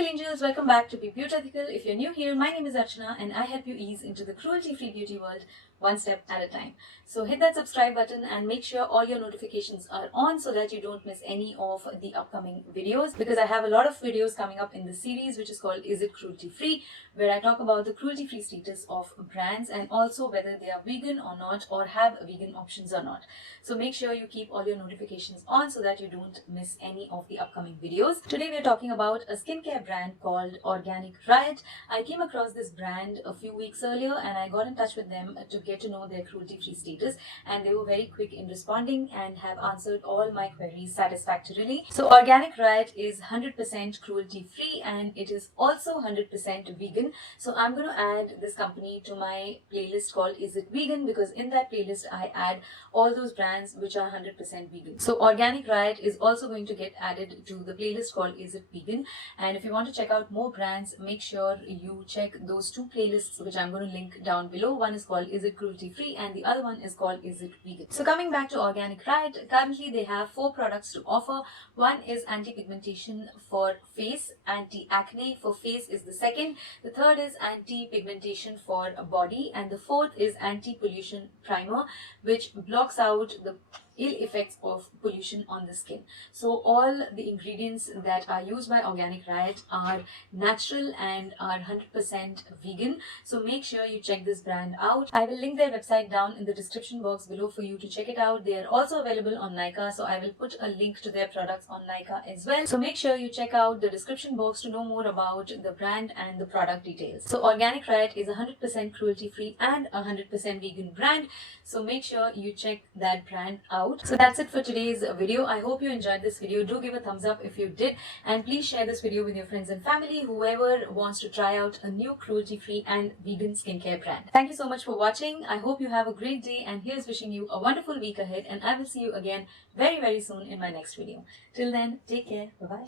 Beautiful angels, welcome back to Be Beautethical. If you're new here, my name is Archana and I help you ease into the cruelty-free beauty world one step at a time. So hit that subscribe button and make sure all your notifications are on so that you don't miss any of the upcoming videos, because I have a lot of videos coming up in this series which is called Is It Cruelty Free, where I talk about the cruelty-free status of brands and also whether they are vegan or not, or have vegan options or not. So make sure you keep all your notifications on so that you don't miss any of the upcoming videos. Today we are talking about a skincare brand called Organic Riot. I came across this brand a few weeks earlier and I got in touch with them to get to know their cruelty-free status, and they were very quick in responding and have answered all my queries satisfactorily. So Organic Riot is 100% cruelty-free and it is also 100% vegan. So I'm going to add this company to my playlist called Is It Vegan, because in that playlist I add all those brands which are 100% vegan. So Organic Riot is also going to get added to the playlist called Is It Vegan, and if you want to check out more brands, make sure you check those two playlists which I'm going to link down below. One is called Is It Cruelty Free and the other one is called Is It Vegan. So coming back to Organic Riot, currently they have 4 products to offer. One is anti-pigmentation for face, anti-acne for face is the second. The third is anti-pigmentation for body, and the fourth is anti-pollution primer, which blocks out the ill effects of pollution on the skin. So all the ingredients that are used by Organic Riot are natural and are 100% vegan. So make sure you check this brand out. I will link their website down in the description box below for you to check it out. They are also available on Nykaa, so I will put a link to their products on Nykaa as well. So make sure you check out the description box to know more about the brand and the product details. So Organic Riot is 100% cruelty-free and 100% vegan brand. So make sure you check that brand out. So that's it for today's video. I hope you enjoyed this video. Do give a thumbs up if you did, and please share this video with your friends and family, whoever wants to try out a new cruelty-free and vegan skincare brand. Thank you so much for watching. I hope you have a great day, and here's wishing you a wonderful week ahead, and I will see you again very soon in my next video. Till then, take care. Bye-bye.